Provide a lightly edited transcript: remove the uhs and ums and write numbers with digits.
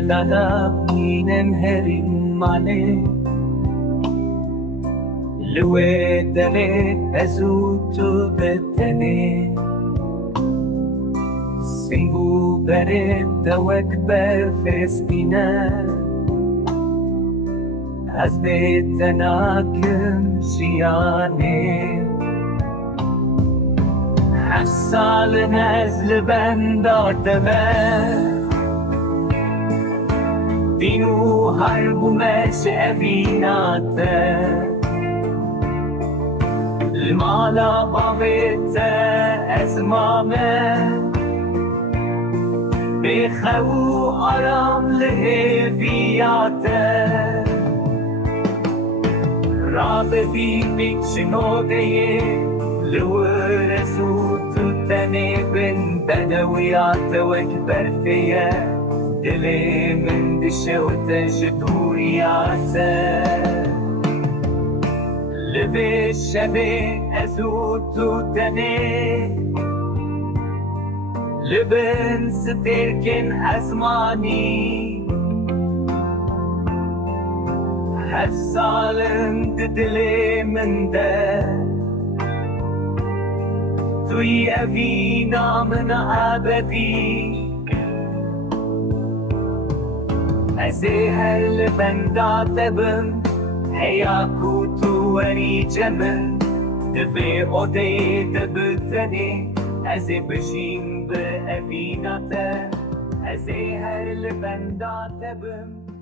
la minen herin mane Luedane ezutu betene Singu berit dawek befestine Az betenakim şiyane Hassalın ezli ben dardeme Dinu harbu meşevinate L'mala bavete ezmame Bixevu aram leheviyate Rabe bibik şinodeye L'uresu tutene bin bedawiyate Vekber fiye Dili min dişe و تجدورiyate Lübe şebe ezu tutene Lüben stirkin azmani Her salın diliminde Tuy evina min abedi Ezi hel bendatebim Heya kutu vericemim Dve odey debüteni Ezi bişim be evinate Ezi hel bendatebim